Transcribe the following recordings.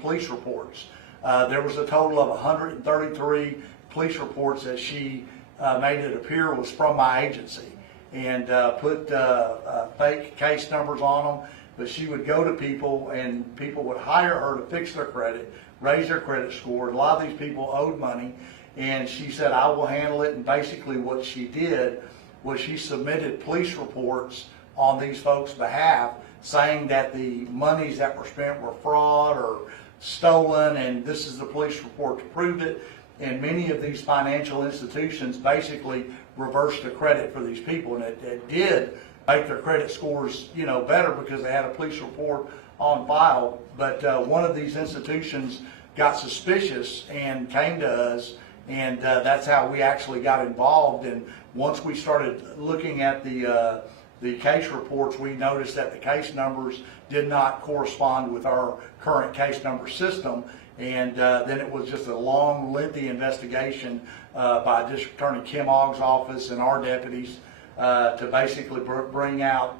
police reports. There was a total of 133 police reports that she made it appear was from my agency, and put fake case numbers on them. But she would go to people, and people would hire her to fix their credit, raise their credit score. A lot of these people owed money, and she said, I will handle it. And basically what she did was she submitted police reports on these folks' behalf, saying that the monies that were spent were fraud or stolen, and this is the police report to prove it. And many of these financial institutions basically reversed the credit for these people, and it did make their credit scores, better because they had a police report on file. But one of these institutions got suspicious and came to us, and that's how we actually got involved. And once we started looking at the case reports, we noticed that the case numbers did not correspond with our current case number system. And then it was just a long, lengthy investigation by District Attorney Kim Ogg's office and our deputies to basically bring out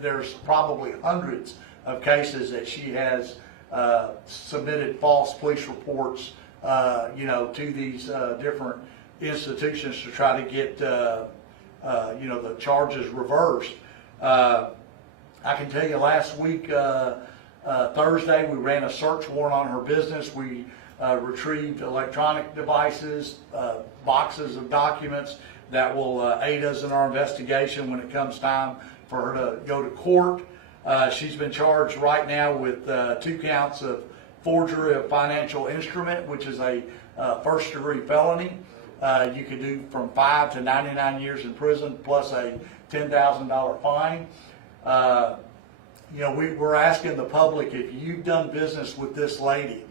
there's probably hundreds of cases that she has submitted false police reports, to these different institutions to try to get, the charges reversed. I can tell you last week, Thursday, we ran a search warrant on her business. We retrieved electronic devices, boxes of documents that will aid us in our investigation when it comes time for her to go to court. She's been charged right now with 2 counts of forgery of financial instrument, which is a first-degree felony. You could do from 5 to 99 years in prison plus a $10,000 fine. We're asking the public, if you've done business with this lady,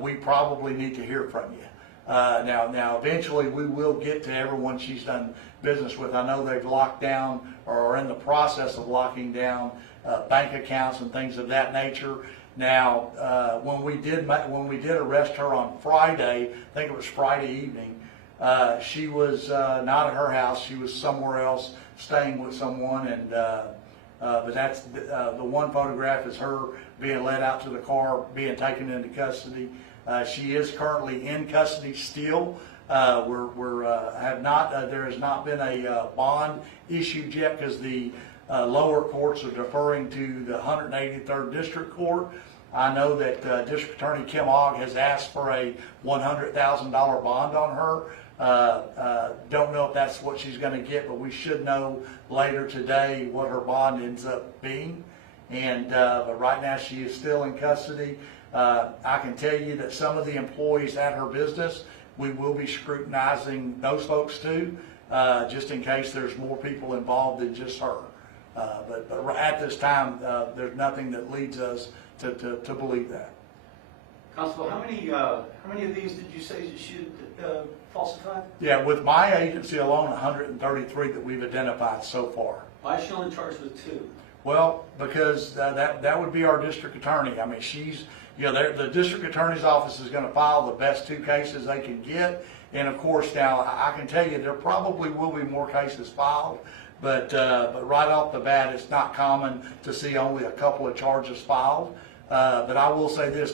we probably need to hear from you. Now, eventually we will get to everyone she's done business with. I know they've locked down or are in the process of locking down bank accounts and things of that nature. Now, when we did arrest her on Friday, I think it was Friday evening, she was not at her house. She was somewhere else staying with someone, and but that's the one photograph is her being led out to the car, being taken into custody. She is currently in custody still. There has not been a bond issued yet because the lower courts are deferring to the 183rd District Court. I know that District Attorney Kim Ogg has asked for a $100,000 bond on her. Don't know if that's what she's going to get, but we should know later today what her bond ends up being. And but right now she is still in custody. I can tell you that some of the employees at her business, we will be scrutinizing those folks too, just in case there's more people involved than just her. But at this time, there's nothing that leads us to believe that. Constable, how many of these did you say that she falsified? Yeah, with my agency alone, 133 that we've identified so far. Why is she only charged with 2? Well, because that would be our district attorney. I mean, she's, the district attorney's office is going to file the best 2 cases they can get. And of course, now I can tell you there probably will be more cases filed, but right off the bat, it's not common to see only a couple of charges filed. But I will say this,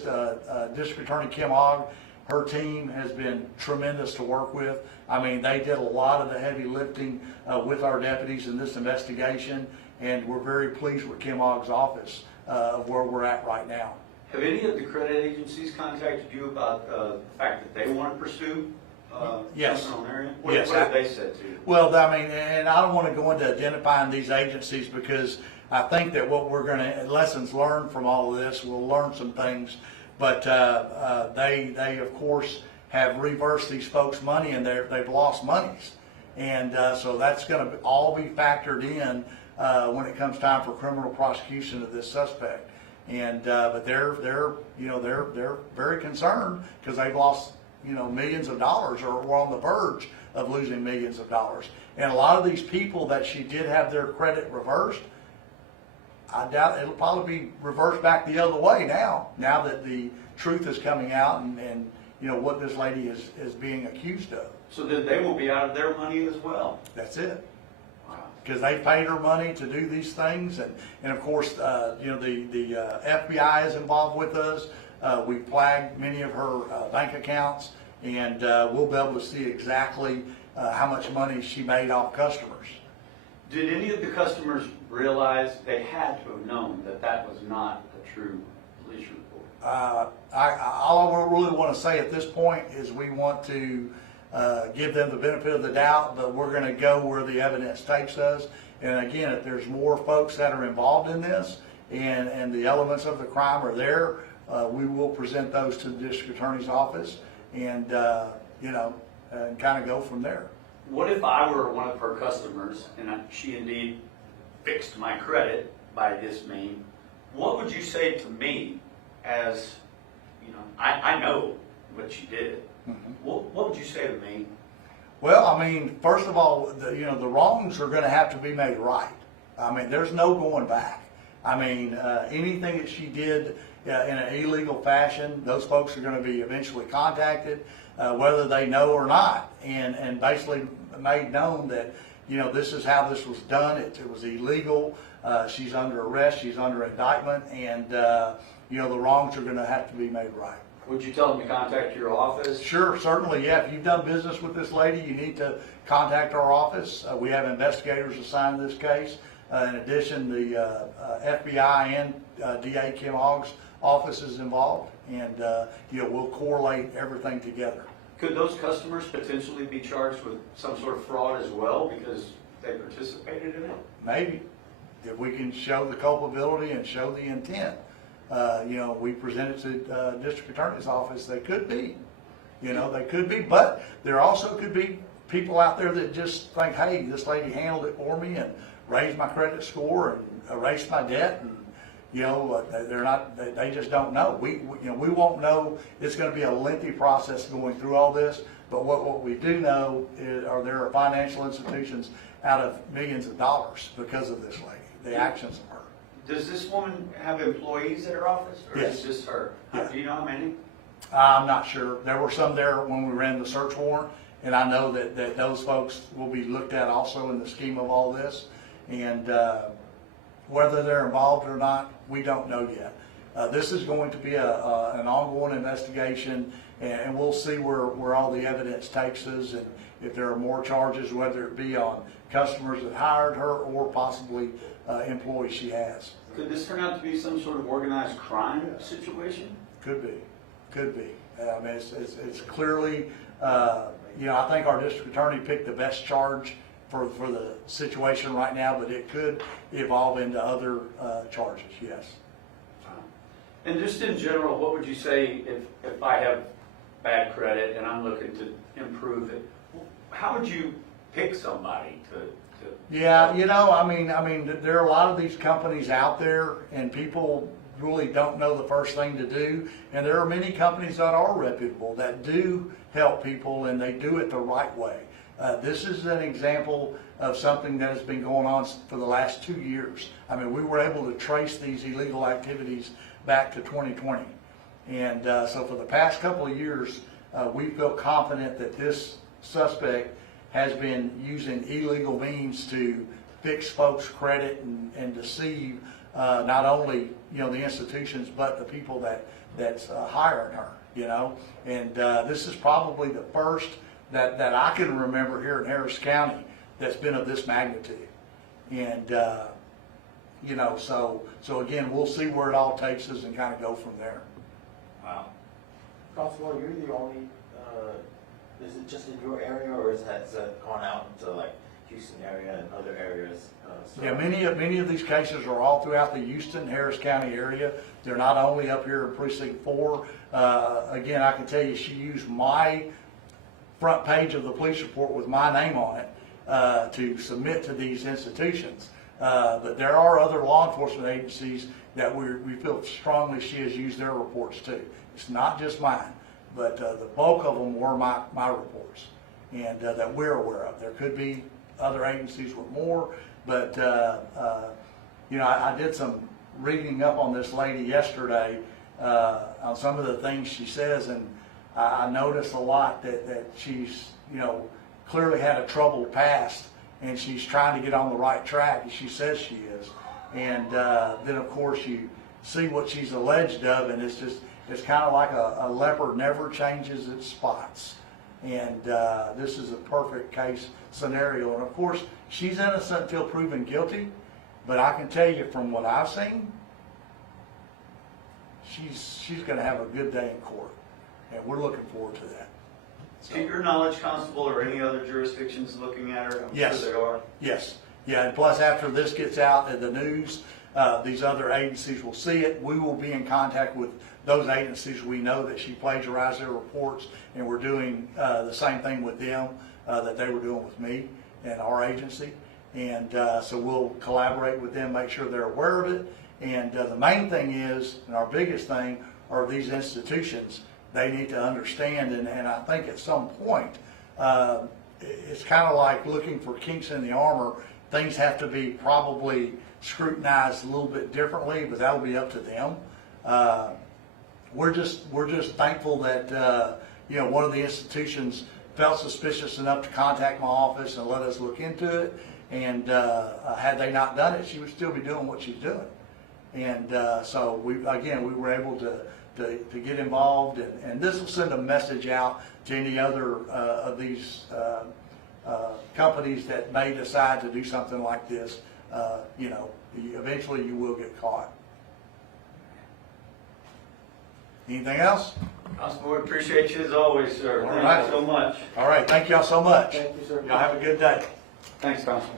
District Attorney Kim Ogg, her team has been tremendous to work with. I mean, they did a lot of the heavy lifting with our deputies in this investigation, and we're very pleased with Kim Ogg's office of where we're at right now. Have any of the credit agencies contacted you about the fact that they want to pursue yes. on their end? Yes. What have they said to you? Well, I mean, and I don't want to go into identifying these agencies because I think that what we're going to, lessons learned from all of this, we'll learn some things. But they of course, have reversed these folks' money, and they've lost monies. And so that's going to all be factored in when it comes time for criminal prosecution of this suspect. And but they're very concerned because they've lost millions of dollars, or were on the verge of losing millions of dollars. And a lot of these people that she did have their credit reversed, I doubt it'll probably be reversed back the other way now that the truth is coming out and what this lady is being accused of. So then they will be out of their money as well. That's it. Wow. Because they paid her money to do these things, and of course the FBI is involved with us. We flagged many of her bank accounts, and we'll be able to see exactly how much money she made off customers. Did any of the customers realize they had to have known that that was not a true police report? All I really want to say at this point is we want to give them the benefit of the doubt, but we're going to go where the evidence takes us. And again, if there's more folks that are involved in this and the elements of the crime are there, we will present those to the district attorney's office and, and kind of go from there. What if I were one of her customers and she indeed fixed my credit by this means? What would you say to me as, I know what she did. Mm-hmm. What would you say to me? Well, I mean, first of all, the wrongs are going to have to be made right. I mean, there's no going back. I mean, anything that she did in an illegal fashion, those folks are going to be eventually contacted, whether they know or not, and basically made known that, this is how this was done. It was illegal. She's under arrest. She's under indictment, and, the wrongs are going to have to be made right. Would you tell them to contact your office? Sure, certainly, yeah. If you've done business with this lady, you need to contact our office. We have investigators assigned to this case. In addition, the FBI and DA Kim Hogg's office is involved, and we'll correlate everything together. Could those customers potentially be charged with some sort of fraud as well because they participated in it? Maybe, if we can show the culpability and show the intent. We present it to district attorney's office. They could be, they could be, but there also could be people out there that just think, hey, this lady handled it for me and raised my credit score and erased my debt, and they're not. They just don't know. We won't know. It's going to be a lengthy process going through all this. But what we do know is, there are financial institutions out of millions of dollars because of this lady, the actions of her. Does this woman have employees at her office, or Yes. is it just her? Yeah. Do you know how many? I'm not sure. There were some there when we ran the search warrant, and I know that those folks will be looked at also in the scheme of all this. And whether they're involved or not, we don't know yet. This is going to be an ongoing investigation, and we'll see where all the evidence takes us, and if there are more charges, whether it be on customers that hired her or possibly employees she has. Could this turn out to be some sort of organized crime situation? Could be. I mean, it's clearly, I think our district attorney picked the best charge for the situation right now, but it could evolve into other charges, yes. And just in general, what would you say if I have bad credit and I'm looking to improve it? How would you pick somebody to? Yeah, I mean, there are a lot of these companies out there, and people really don't know the first thing to do. And there are many companies that are reputable that do help people, and they do it the right way. This is an example of something that has been going on for the last 2 years. I mean, we were able to trace these illegal activities back to 2020. And so for the past couple of years, we feel confident that this suspect has been using illegal means to fix folks' credit and deceive not only the institutions but the people that's hiring her. And this is probably the first that I can remember here in Harris County that's been of this magnitude. And so again, we'll see where it all takes us and kind of go from there. Wow. Constable, you're the only, is it just in your area, or has that gone out into like Houston area and other areas? Yeah, many of these cases are all throughout the Houston, Harris County area. They're not only up here in Precinct 4. Again, I can tell you she used my front page of the police report with my name on it to submit to these institutions. But there are other law enforcement agencies that we feel strongly she has used their reports too. It's not just mine, but the bulk of them were my reports, and that we're aware of. There could be other agencies with more, but I did some reading up on this lady yesterday on some of the things she says, and I noticed a lot that she's clearly had a troubled past, and she's trying to get on the right track, as she says she is. And then of course you see what she's alleged of, and It's kind of like a leopard never changes its spots. And this is a perfect case scenario. And of course, she's innocent until proven guilty. But I can tell you from what I've seen, she's going to have a good day in court. And we're looking forward to that. To your knowledge, Constable, or any other jurisdictions looking at her? I'm Yes. sure they are. Yes, yeah, and plus after this gets out in the news, these other agencies will see it. We will be in contact with those agencies. We know that she plagiarized their reports, and we're doing the same thing with them that they were doing with me and our agency. And so we'll collaborate with them, make sure they're aware of it. And the main thing is, and our biggest thing, are these institutions. They need to understand, and I think at some point, it's kind of like looking for kinks in the armor. Things have to be probably scrutinized a little bit differently, but that will be up to them. We're just thankful that one of the institutions felt suspicious enough to contact my office and let us look into it. And had they not done it, she would still be doing what she's doing. And so we were able to get involved, and this will send a message out to any other of these companies that may decide to do something like this. Eventually you will get caught. Anything else? Constable, we appreciate you as always, sir. All Thank right. you so much. All right, thank y'all so much. Thank you, sir. Y'all have a good day. Thanks, Constable.